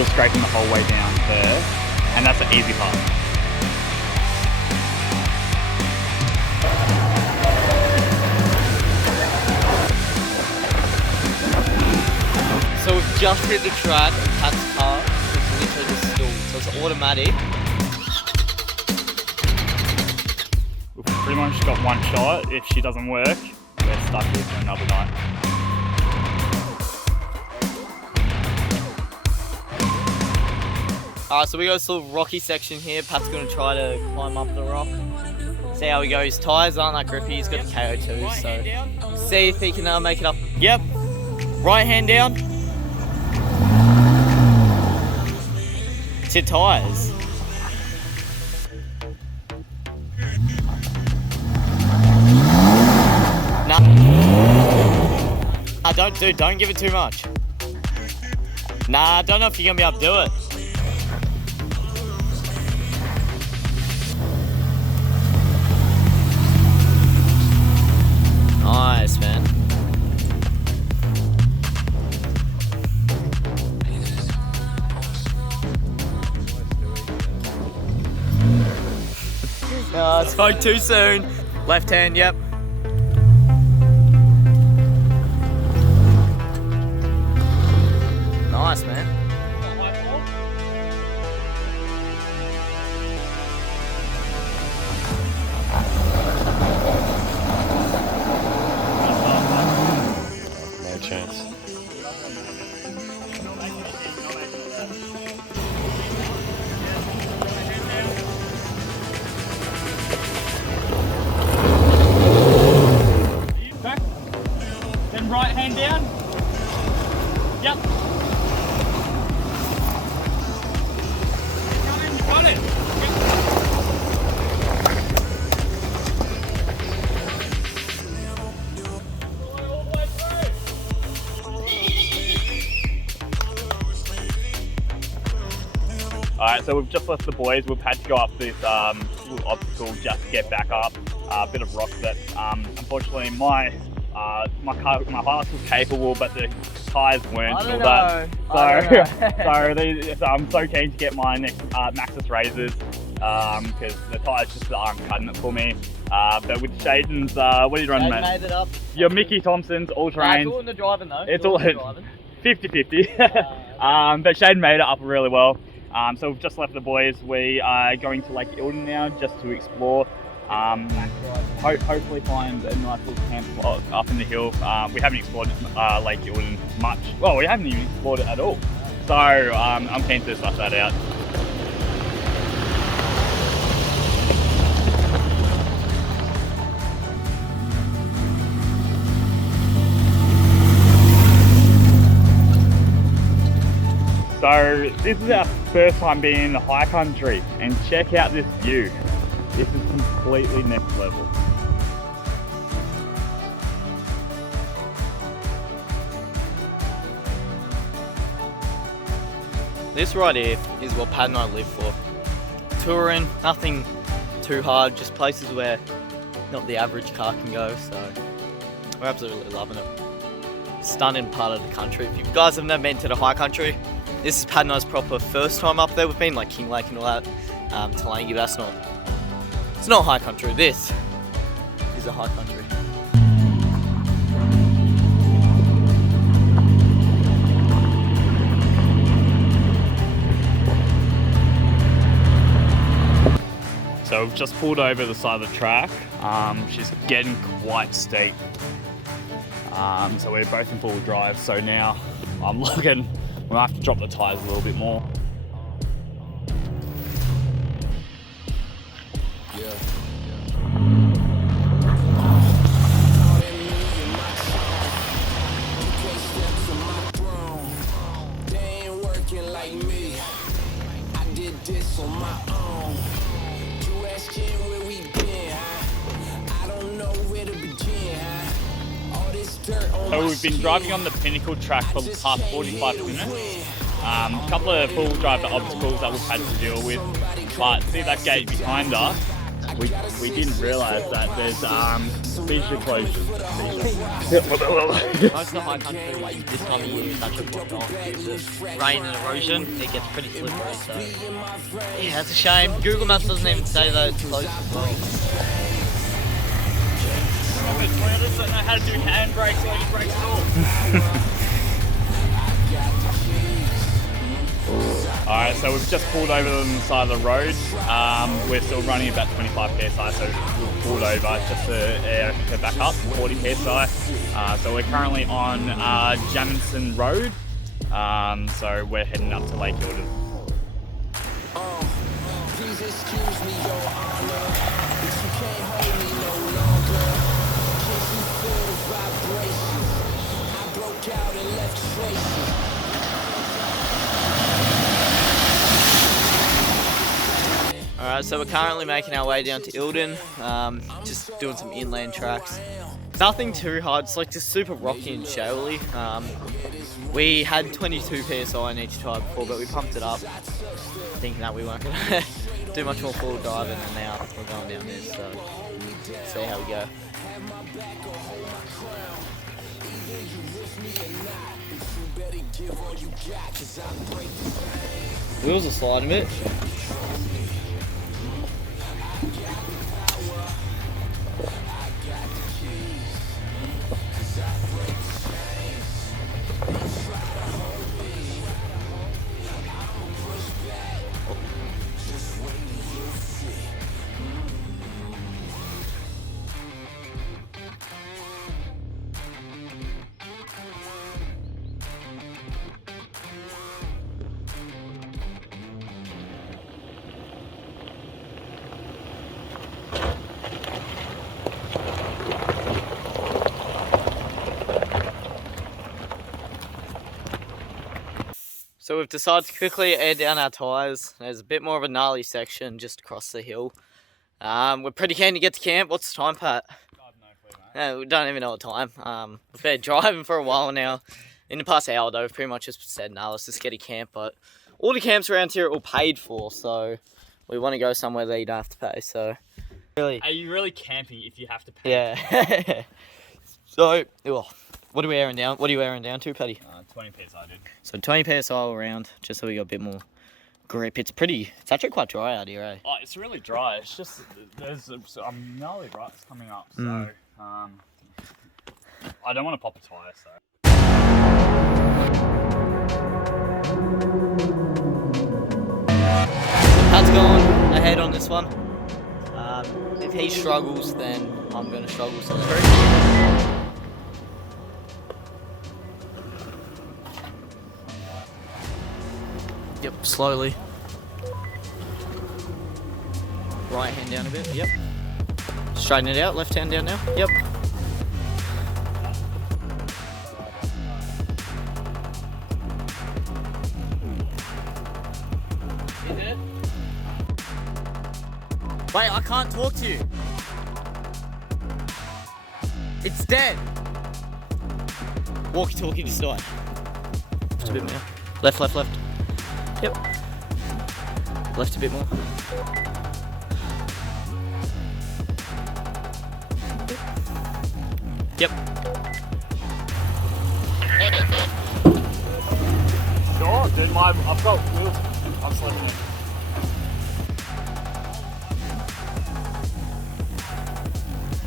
wheel scraping the whole way down there, and that's the easy part. So we've just hit the track and Pat's car is literally just stalled, so it's automatic. We've pretty much got one shot. If she doesn't work, we're stuck here for another night. Alright, so we got this little rocky section here. Pat's going to try to climb up the rock. See how he goes. His tyres aren't that grippy. He's got the KO2, so see if he can make it up. Yep. Right hand down. It's your tyres. Nah. Don't give it too much. Nah, I don't know if you're gonna be able to do it. Nice, man. No, spoke too soon. Left hand, yep. Nice, man. No chance. Then right hand down. Yep. You got it. Alright, so we've just left the boys. We've had to go up this little obstacle just to get back up. A bit of rock that unfortunately my heart was capable, but the tyres weren't and all that. So I'm so keen to get my next Maxxis razors because the tyres just aren't cutting it for me. But with Shaden's, what are you running, mate? Made it up. Your Mickey Thompson's all-terrain. It's all in the driving though. It's all 50-50. But Shaden made it up really well. So we've just left the boys. We are going to Lake Eildon now just to explore. Hopefully find a nice little camp up in the hill. We haven't explored Lake Eildon much. Well, we haven't even explored it at all. So I'm keen to suss that out. So this is our first time being in the high country, and check out this view. This is completely next level. This right here is what Pat and I live for. Touring, nothing too hard, just places where not the average car can go, so we're absolutely loving it. Stunning part of the country. If you guys have never been to the high country, this is Pat and I's proper first time up there. We've been like King Lake and all that, Talangi, but it's not high country. This is a high country. So we've just pulled over the side of the track. She's getting quite steep. So we're both in full drive. So now I'm looking, we'll have to drop the tyres a little bit more. So we've been driving on the Pinnacle track for the past 45 minutes. A couple of full drive obstacles that we've had to deal with. But see that gate behind us? we didn't realise that there's speech closures. Most of the high country, like this time of year, is such a blocked off due to rain and erosion. It gets pretty slippery, so yeah, that's a shame. Google Maps doesn't even say that it's closed as well. Toilets don't know how to do handbrakes or any brakes at all. Alright, so we've just pulled over on the side of the road. We're still running about 25 psi, so we've pulled over just to back up 40 psi. So we're currently on Jamison Road. So we're heading up to Lake Eildon. Please excuse me, Your Honor, but you can't hold me no longer. Can't you feel the vibrations? I broke out and left traces. Alright, so we're currently making our way down to Eildon, just doing some inland tracks. Nothing too hard, it's like just super rocky and shally. We had 22 psi in each tire before, but we pumped it up, thinking that we weren't going to do much more forward driving, and now we're going down this, so see how we go. Wheels are sliding a bit. So we've decided to quickly air down our tyres. There's a bit more of a gnarly section just across the hill. We're pretty keen to get to camp. What's the time, Pat? I have no clue, mate. Yeah, we don't even know what time. We've been driving for a while now. In the past hour though, we've pretty much just said, nah, let's just get a camp. But all the camps around here are all paid for, so we want to go somewhere that you don't have to pay. So really, Are you really camping if you have to pay? yeah. So, what are we airing down? What are you airing down to, Paddy? 20 psi, dude. So 20 psi all around, just so we got a bit more grip. It's actually quite dry out here, eh? Oh, it's really dry. It's just there's gnarly ruts coming up, so I don't want to pop a tyre. So Pat's gone ahead on this one. If he struggles, then I'm going to struggle. So yep, slowly. Right hand down a bit, yep. Straighten it out, left hand down now, yep. Is it? Wait, I can't talk to you. It's dead. Walkie-talkie just died. Just a bit more. Left, left, left. Yep. Left a bit more. Yep. sure, dude. I've got wheels. I'm slipping it.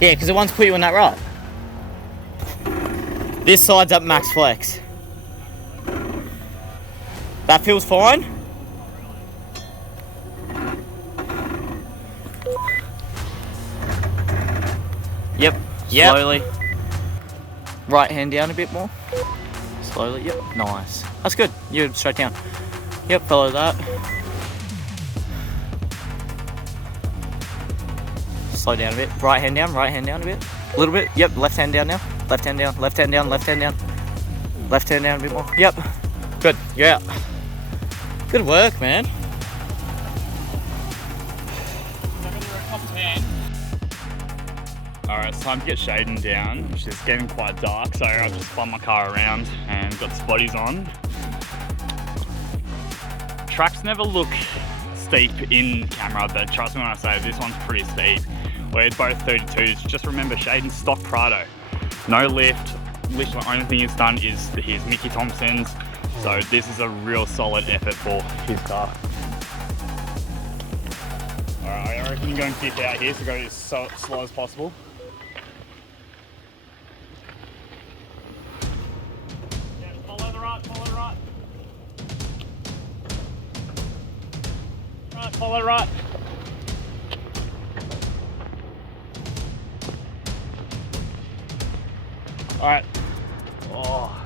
Yeah, because it wants to put you in that rut. This side's up max flex. That feels fine. Yep. Slowly. Right hand down a bit more. Slowly. Yep. Nice. That's good. You're straight down. Yep. Follow that. Slow down a bit. Right hand down a bit. A little bit. Yep. Left hand down now. Left hand down. Left hand down. Left hand down. Left hand down a bit more. Yep. Good. You're out. Good work, man. Alright, it's time to get shading down, which is getting quite dark, so I've just spun my car around and got the spotties on. Tracks never look steep in camera, but trust me when I say this one's pretty steep. We're both 32s. Just remember Shaden's stock Prado. No lift. Literally the only thing he's done is his Mickey Thompson's. So this is a real solid effort for his car. Alright, I reckon you're going to dip out here, so go as slow as possible. Yeah, follow the right, follow the right. Right, follow the right. Alright. Oh,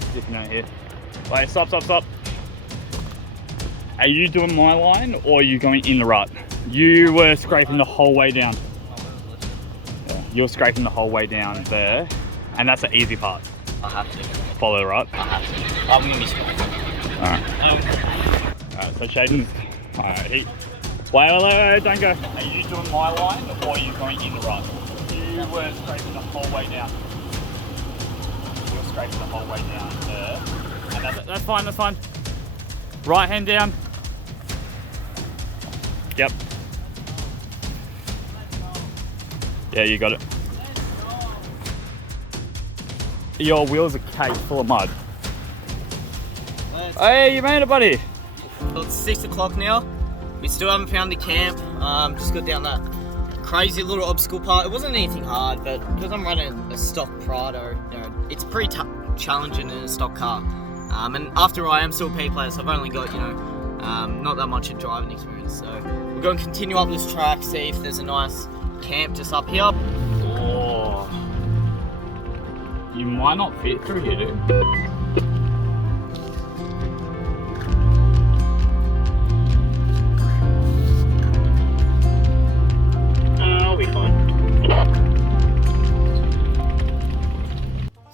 just dipping out here. Wait, stop, stop, stop. Are you doing my line or are you going in the rut? You were scraping the whole way down. Yeah, you're scraping the whole way down there, and that's the easy part. I have to. Follow the rut. I have to. I'm gonna be scraping. Alright, so Shaden's. Alright, wait, don't go. Are you doing my line or are you going in the rut? You were scraping the whole way down. You're scraping the whole way down there. And that's fine, that's fine. Right hand down. Yep. Yeah, you got it. Your wheels are caked full of mud. Hey, you made it, buddy. Well, it's 6 o'clock now. We still haven't found the camp. Just got down that crazy little obstacle part. It wasn't anything hard, but because I'm running a stock Prado, you know, it's pretty challenging in a stock car. And after I am still a P player, so I've only got, you know, not that much of driving experience. So we're going to continue up this track, see if there's a nice camp just up here. Oh, you might not fit through here, dude. I'll be fine.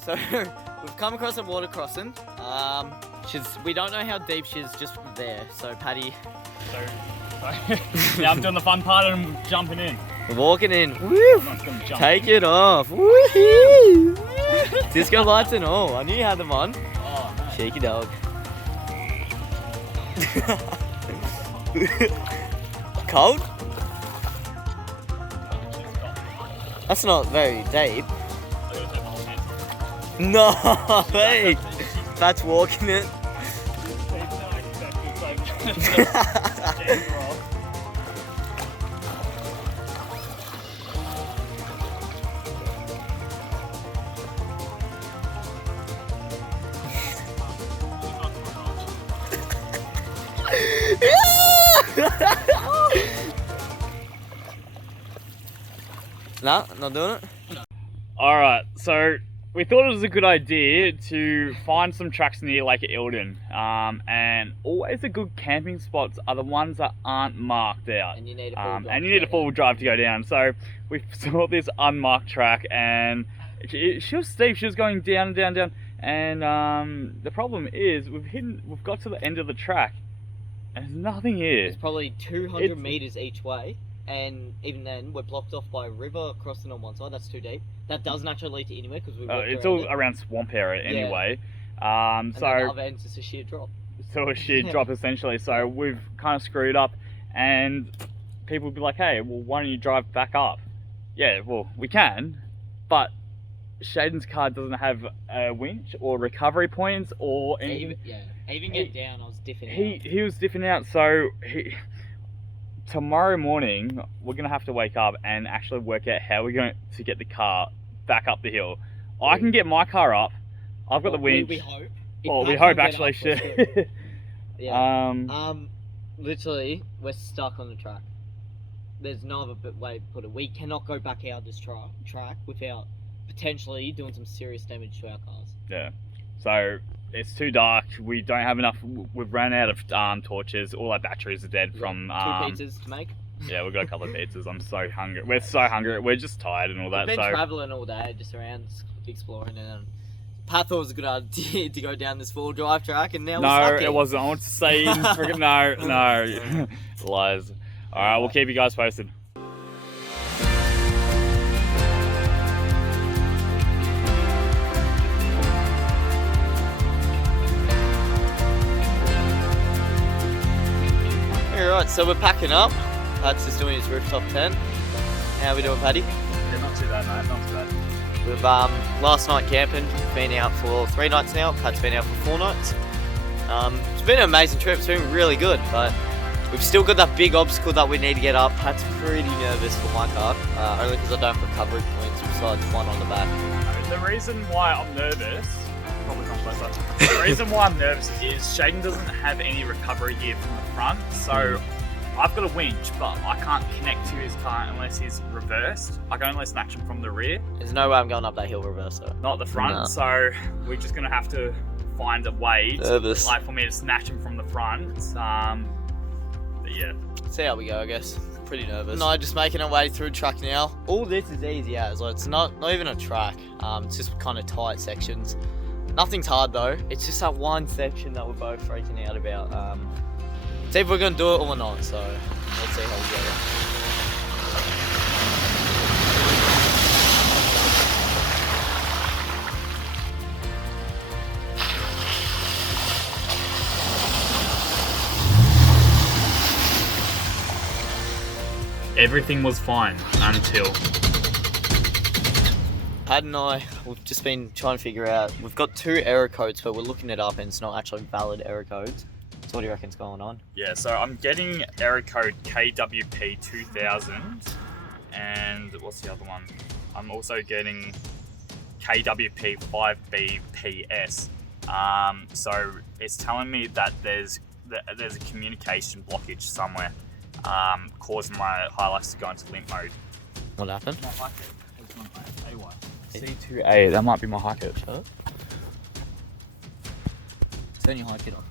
So we've come across a water crossing. We don't know how deep she is just from there. So Paddy, Now I'm doing the fun part and I'm jumping in. we're walking in. Woo! I'm not gonna jump Take in. it off. Woohoo! Disco lights and all. I knew you had them on. Oh, no. Shaky dog. Cold? That's not very deep. No, hey, that's walking it. Nah, not doing it. Alright, so we thought it was a good idea to find some tracks near Lake Eildon. And always the good camping spots are the ones that aren't marked out. And you need a four-wheel drive to go down. So we saw this unmarked track and she was steep, she was going down and down and down. And the problem is we've got to the end of the track and there's nothing here. It's probably 200 meters each way. And even then, we're blocked off by a river crossing on one side. That's too deep. That doesn't actually lead to anywhere because we walked it's around all around swamp area anyway. And So then the other end's just a sheer drop. So a sheer drop essentially. So we've kind of screwed up, and people would be like, "Hey, well, why don't you drive back up?" Yeah, well, we can, but Shaden's car doesn't have a winch or recovery points or anything. Even getting down, I was diffing out. He was diffing out. So tomorrow morning we're gonna have to wake up and actually work out how we're going to get the car back up the hill. I can get my car up. I've got the winch. We hope. Well, we hope actually. Shit. Yeah. Literally, we're stuck on the track. There's no other way to put it. We cannot go back out this track without potentially doing some serious damage to our cars. Yeah. So it's too dark. We don't have enough. We've run out of torches. All our batteries are dead from. 2 pizzas to make. Yeah, we've got a couple of pizzas. I'm so hungry. We're so hungry. We're just tired and all that. We've been so traveling all day, just around exploring, and Pat thought it was a good idea to go down this full drive track, and now we're stuck no, in. it wasn't. I want to say freaking no. Lies. All right, we'll keep you guys posted. Alright, So we're packing up. Pat's just doing his rooftop tent. How we doing, Paddy? Yeah, not too bad, mate. Not too bad. We've last night camping, been out for 3 nights now. Pat's been out for 4 nights. It's been an amazing trip. It's been really good, but we've still got that big obstacle that we need to get up. Pat's pretty nervous for my car, only because I don't have recovery points besides one on the back. The reason why I'm nervous, probably not closer. The reason why I'm nervous is Shaden doesn't have any recovery gear from the front, so I've got a winch, but I can't connect to his car unless he's reversed. I can only snatch him from the rear, There's no way I'm going up that hill reverse though. not the front. No. So we're just gonna have to find a way, Nervous. like for me to snatch him from the front. But yeah. See how we go, I guess. Pretty nervous. No, just making our way through track now. All this is easy as, like, it's not even a track. It's just kind of tight sections. Nothing's hard though. It's just that one section that we're both freaking out about. See if we're gonna do it or not. So let's see how we go. Everything was fine until Pad and I, we've just been trying to figure out. We've got 2 error codes, but we're looking it up and it's not actually valid error codes. So what do you reckon's going on? yeah. So I'm getting error code KWP 2000, and what's the other one? I'm also getting KWP 5BPS. So it's telling me that there's a communication blockage somewhere, causing my highlights to go into limp mode. What happened? My high kit. C2A, that might be my high kit. Huh? Turn your high kit on.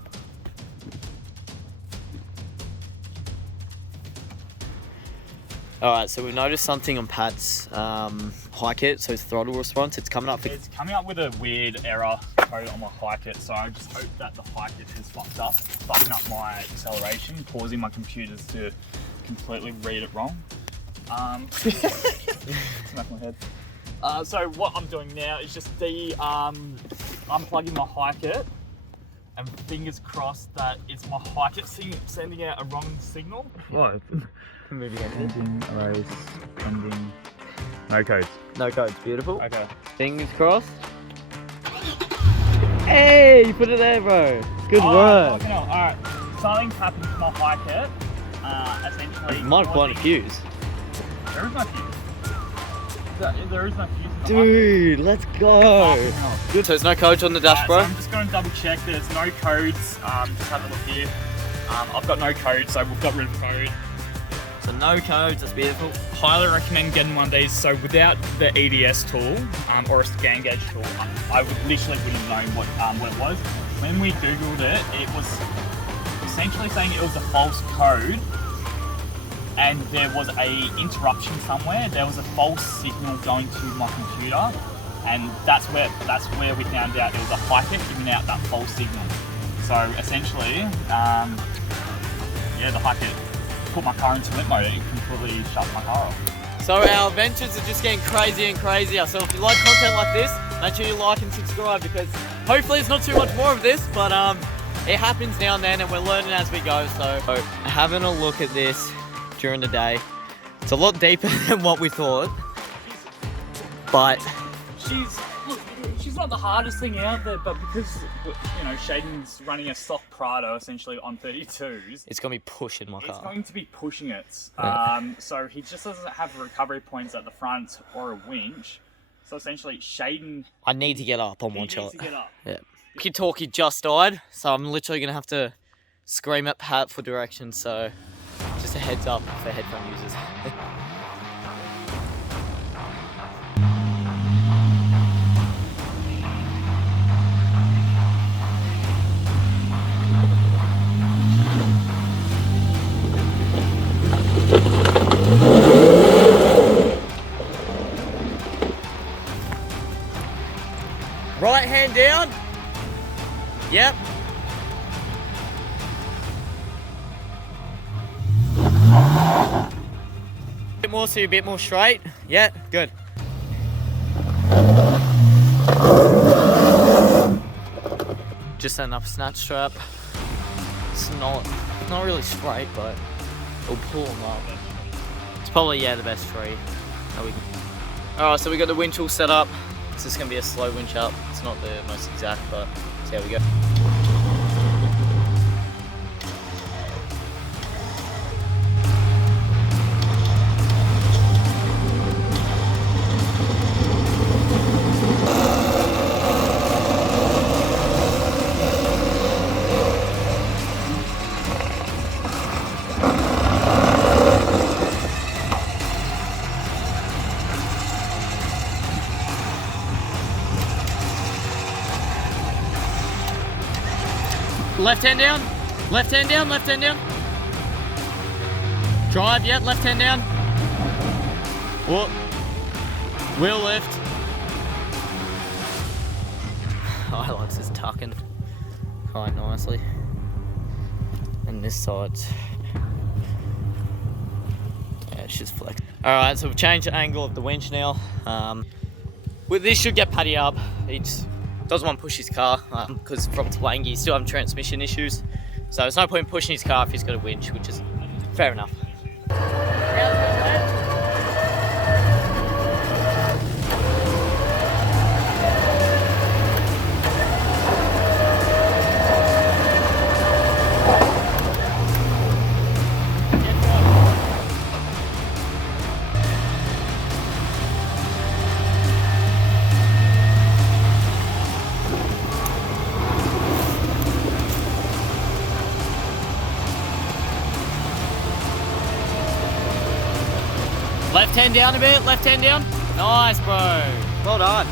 Alright, so we've noticed something on Pat's high kit, so his throttle response, it's coming up. It's coming up with a weird error code on my high kit, so I just hope that the high kit is fucked up, fucking up my acceleration, causing my computers to completely read it wrong. Smack my head. So what I'm doing now is just unplugging my high kit, and fingers crossed that it's my high kit sending out a wrong signal. What? Ending, erase, ending. No codes. No codes, beautiful. Okay. Fingers crossed. Hey, you put it there, bro. Good work. Alright, something's happened to my high kit. Essentially. Might have blown a fuse. There is no fuse. There is no fuse in the Dude, let's go. Good. So there's no codes on the dash, bro? So I'm just going to double check. There's no codes. Just have a look here. I've got no code, so we've got rid of code. So no codes, that's beautiful. Highly recommend getting one of these. So without the EDS tool or a scan gauge tool, I literally wouldn't know what it was. When we googled it, it was essentially saying it was a false code, and there was a interruption somewhere. There was a false signal going to my computer, and that's where we found out it was a high kit giving out that false signal. So essentially, yeah, the high kit put my car into limp mode. It completely shut my car off. So our adventures are just getting crazier and crazier. So if you like content like this, make sure you like and subscribe, because hopefully it's not too much more of this, but it happens now and then and we're learning as we go. So having a look at this during the day, it's a lot deeper than what we thought, but She's not the hardest thing out there, but because, you know, Shaden's running a stock Prado essentially on 32s, it's gonna be pushing my car. It's going to be pushing it. Yeah. So he just doesn't have recovery points at the front or a winch. So essentially, Shaden, I need to get up on one needs shot. to get up. Yeah. Walkie-talkie just died, so I'm literally gonna have to scream at Pat for directions. So just a heads up for headphone users. Right hand down. Yep. A bit more, so you're a bit more straight. Yeah, good. Just setting up a snatch strap. It's not really straight, but Or pull them up. It's probably, yeah, the best tree that we can. Alright, so we got the winch all set up. This is going to be a slow winch up. It's not the most exact, but see how we go. Left hand down, left hand down, left hand down. Drive, yeah, left hand down. Whoop. Wheel lift. Highlights is tucking quite nicely. And this side's, yeah, it's just flexed. Alright, so we've changed the angle of the winch now. Well, this should get Paddy up. He just doesn't want to push his car because from Toowoomba he's still having transmission issues. So there's no point in pushing his car if he's got a winch, which is fair enough. Left hand down a bit, left hand down. Nice, bro. Well done.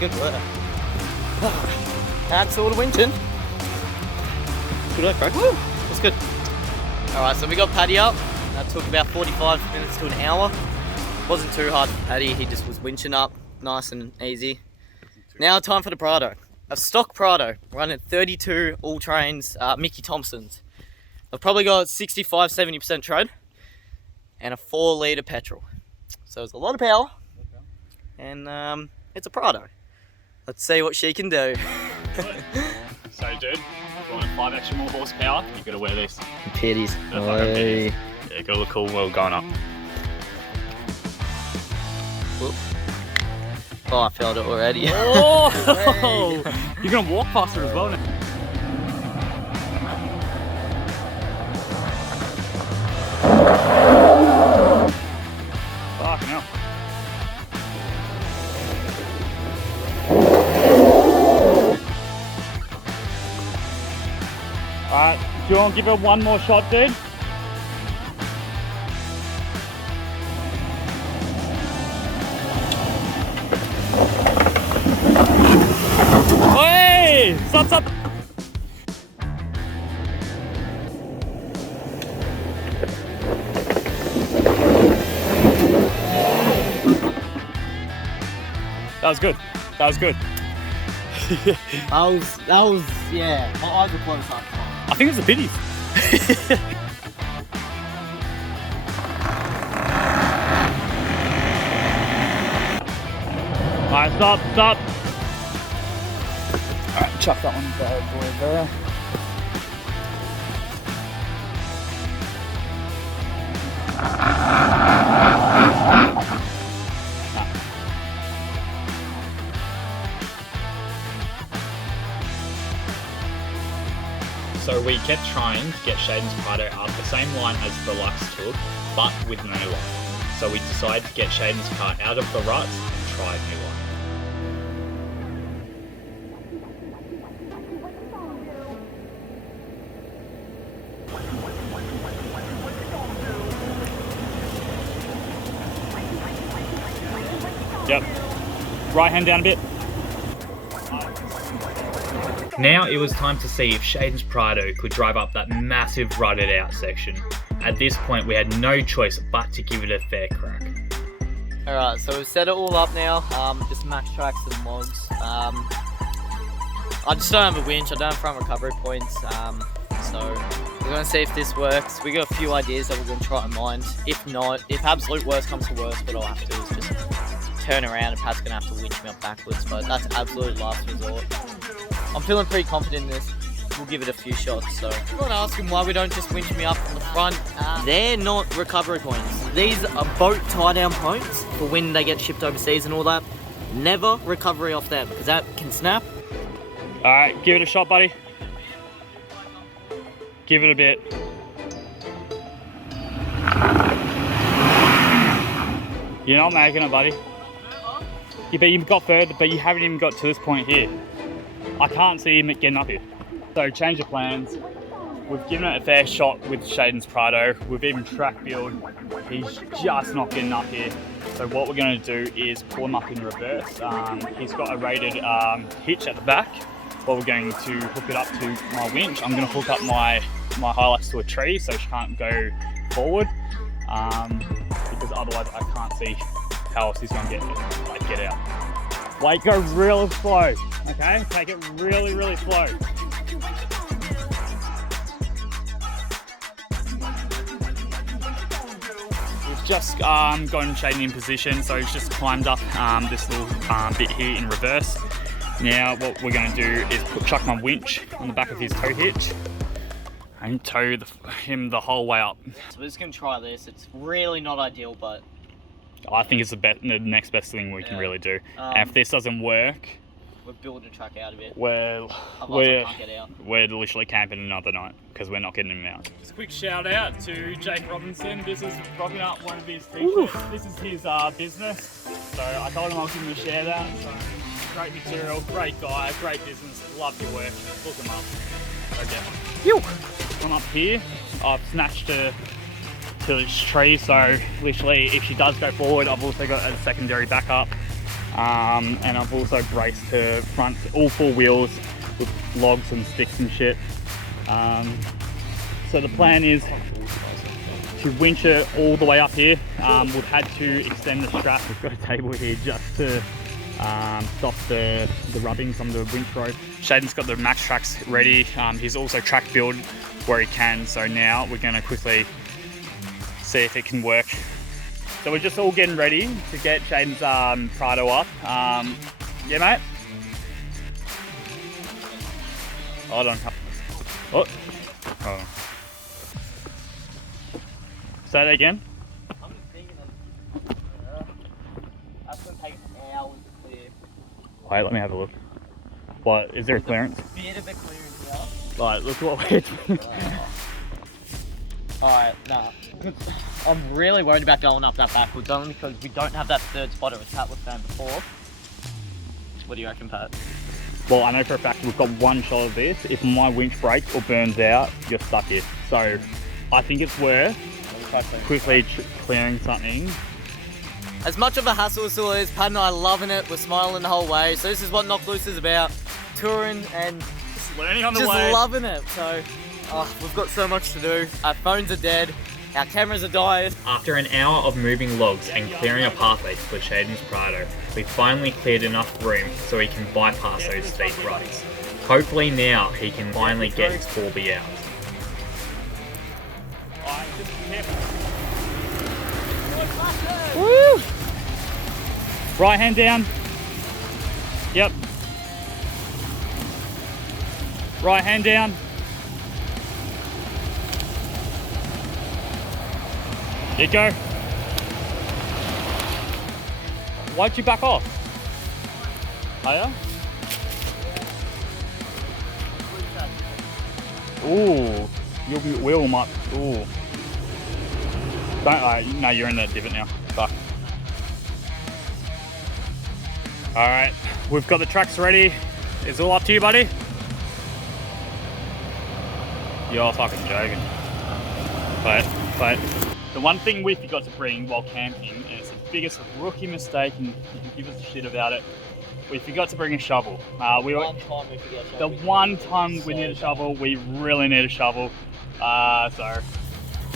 Good work. That's all the winching. Good work, bro. Woo. That's good. Alright, so we got Paddy up. That took about 45 minutes to an hour. Wasn't too hard for Paddy, he just was winching up. Nice and easy. Now time for the Prado. A stock Prado, running 32 all-trains, Mickey Thompsons. I've probably got 65-70% tread. And a 4-litre petrol. So it's a lot of power. And it's a Prado. Let's see what she can do. So dude, if you want 5 extra more horsepower, you gotta wear this. Pitties. Yeah, you gotta look cool while going up. Whoop. Oh, I felt it already. Oh! You're gonna walk faster as well now. Fucking hell. Alright, do you want to give her one more shot, dude? Hey! Stop, stop! That was good. That was good. that was, yeah. My eyes were closed up. I think it was the biddies. Alright, stop, stop. Alright, chuck that one bad boy there. So we kept trying to get Shaden's Prado up the same line as the Lux took, but with no line. So we decided to get Shaden's car out of the ruts and try a new line. Yep. Right hand down a bit. Now it was time to see if Shaden's Prado could drive up that massive rutted out section. At this point we had no choice but to give it a fair crack. Alright, so we've set it all up now, just max tracks and logs. I just don't have a winch, I don't have front recovery points, so we're going to see if this works. We got a few ideas that we're going to try and mind. If not, if absolute worst comes to worst, what I'll have to do is just turn around and Pat's going to have to winch me up backwards, but that's absolute last resort. I'm feeling pretty confident in this. we'll give it a few shots. So everyone asking why we don't just winch me up from the front. They're not recovery points. These are boat tie-down points for when they get shipped overseas and all that. Never recovery off them because that can snap. All right, give it a shot, buddy. Give it a bit. You're not making it, buddy. Yeah, but you've got further, but you haven't even got to this point here. I can't see him getting up here. So change of plans. We've given it a fair shot with Shaden's Prado. We've even track build. He's just not getting up here. So what we're going to do is pull him up in reverse. He's got a rated hitch at the back. But we're going to hook it up to my winch. I'm going to hook up my highlights to a tree so she can't go forward. Because otherwise I can't see how else he's going to get out. Wait, go real slow, okay? Take it really, really slow. We've just gotten Shaden in position, so he's just climbed up this little bit here in reverse. Now what we're going to do is chuck my winch on the back of his tow hitch and tow him the whole way up. So we're just going to try this. It's really not ideal, but I think it's the next best thing we can really do. And if this doesn't work, we're building a track out of it. Well, Otherwise I can't get out. We're literally camping another night because we're not getting him out. Just a quick shout out to Jake Robinson. This is rocking up one of his t-shirts. This is his business. So I told him I was going to share that. So great material, great guy, great business. Love your work. Look him up. Okay. I'm up here. I've snatched her to this tree, so literally if she does go forward, I've also got a secondary backup. And I've also braced her front, all four wheels with logs and sticks and shit. So the plan is to winch her all the way up here. We've had to extend the strap. We've got a table here just to stop the rubbing from the winch rope. Shaden's got the max tracks ready. He's also track build where he can. So now we're gonna quickly see if it can work. So we're just all getting ready to get Shaden's Prado up. Yeah, mate? Hold on. Oh. Hold on. Say that again. I'm just thinking that's going to take hours to clear. Wait, let me have a look. What, is there a clearance? Bit of a clearance now. Like, look what we're doing. Alright, nah. I'm really worried about going up that backwards only because we don't have that third spotter as Pat was saying before. What do you reckon, Pat? Well, I know for a fact we've got one shot of this. If my winch breaks or burns out, you're stuck here. So I think it's worth quickly clearing something. As much of a hassle as it is, Pat and I are loving it. We're smiling the whole way. So this is what Knock Loose is about. Touring and Learning on the just way. loving it. So we've got so much to do. Our phones are dead. Our cameras are dying. After an hour of moving logs and clearing a pathway for Shaden's Prado, we finally cleared enough room so he can bypass those steep ruts. Hopefully now he can finally get his 4B out. Woo! Right hand down. Yep. Right hand down. There you go. Why'd you back off? Oh yeah? Ooh, your wheel might, ooh. Don't, no, you're in the divot now. Fuck. Alright, we've got the tracks ready. It's all up to you, buddy. You're fucking joking. But the one thing we forgot to bring while camping, and it's the biggest rookie mistake, and you can give us a shit about it, we forgot to bring a shovel. The one time we need a shovel, we really need a shovel. So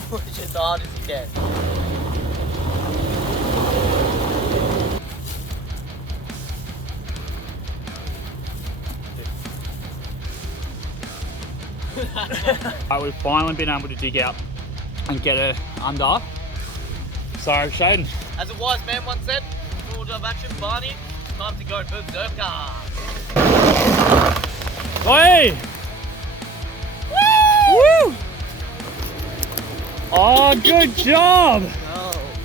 Push as hard as you can. we've finally been able to dig out and get her under. So Shaden. As a wise man once said, order of action, Barney, time to go berserker. Oi! Oh, good job!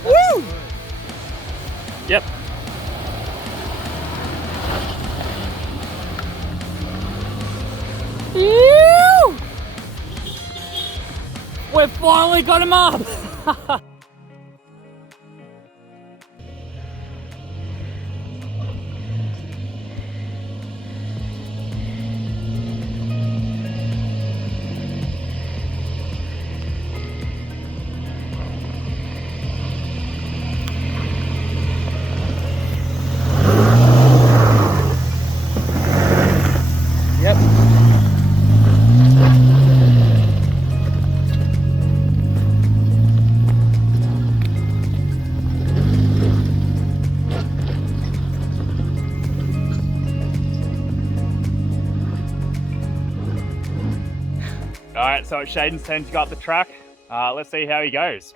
Woo! Yep. Woo! We finally got him up! Yep. Alright, so it's Shaden's turn to go up the track. Let's see how he goes.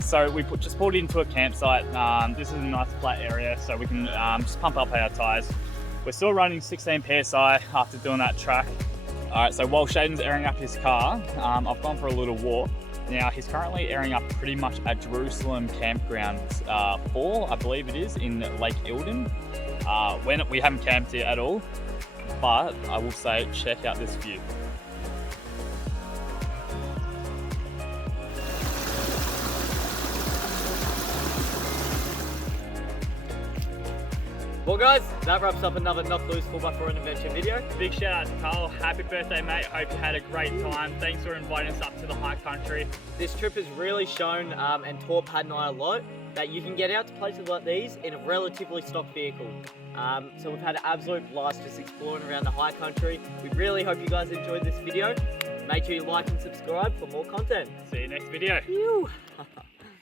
So we just pulled into a campsite. This is a nice flat area, so we can just pump up our tyres. We're still running 16 PSI after doing that track. All right, so while Shaden's airing up his car, I've gone for a little walk. Now he's currently airing up pretty much at Jerusalem Campground 4, I believe it is, in Lake Eildon. We haven't camped here at all, but I will say check out this view. Well guys, that wraps up another Knock Loose 4x4 and Adventure video. Big shout out to Carl. Happy birthday, mate. Hope you had a great time. Thanks for inviting us up to the high country. This trip has really shown and taught Pat and I a lot that you can get out to places like these in a relatively stock vehicle. So we've had an absolute blast just exploring around the high country. We really hope you guys enjoyed this video. Make sure you like and subscribe for more content. See you next video.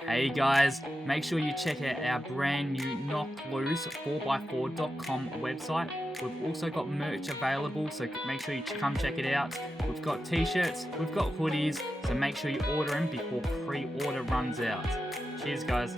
Hey guys, make sure you check out our brand new knockloose4x4.com website. We've also got merch available, so make sure you come check it out. We've got t-shirts, we've got hoodies, so make sure you order them before pre-order runs out. Cheers guys.